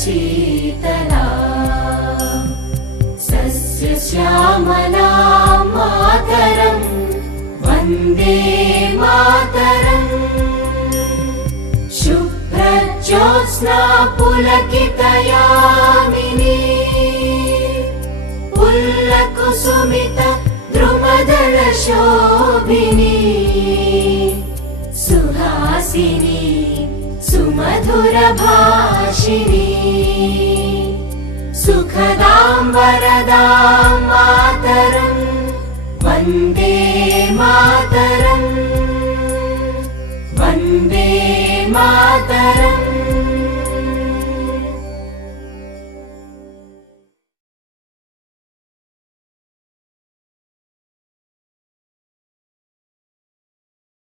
शीतला सस्यश्यामला मातरं वन्दे मातरम् शुभ्रज्योत्स्ना पुलकितयामिनी पुल्लकुसुमित द्रुमदलशोभिनी सुहासिनी सुमधुरभाषिणी सुखदां वरदां मातरं वन्दे मातरम् वन्दे मातरम्।